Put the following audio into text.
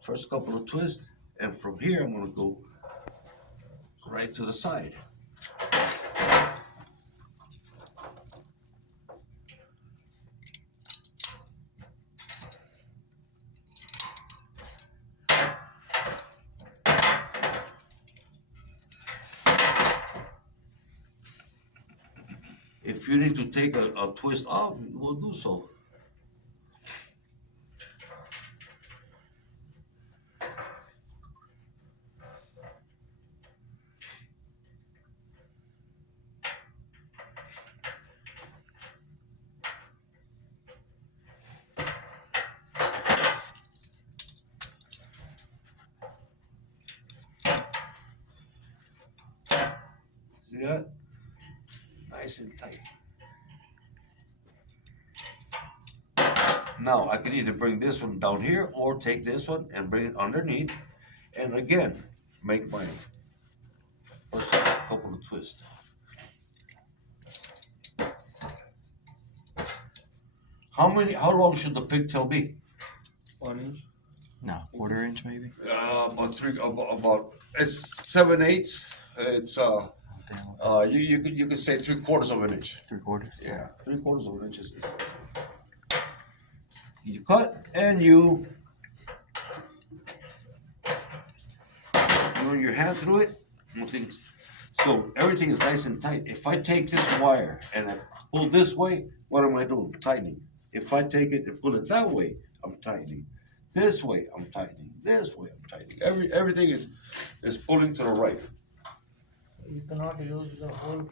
first couple of twists, and from here I'm gonna go right to the side. If you need to take a twist off, we'll do so. See that? Nice and tight. Now I can either bring this one down here or take this one and bring it underneath, and again, make my first couple of twists. How long should the pigtail be? 1 inch. No, quarter inch maybe. About it's 7/8. It's you could say 3/4 of an inch. 3/4. Yeah, 3/4 of an inch is. You cut and you run your hand through it. So everything is nice and tight. If I take this wire and I pull this way, what am I doing? Tightening. If I take it and pull it that way, I'm tightening. This way, I'm tightening. This way, I'm tightening. Everything is pulling to the right. You cannot use the whole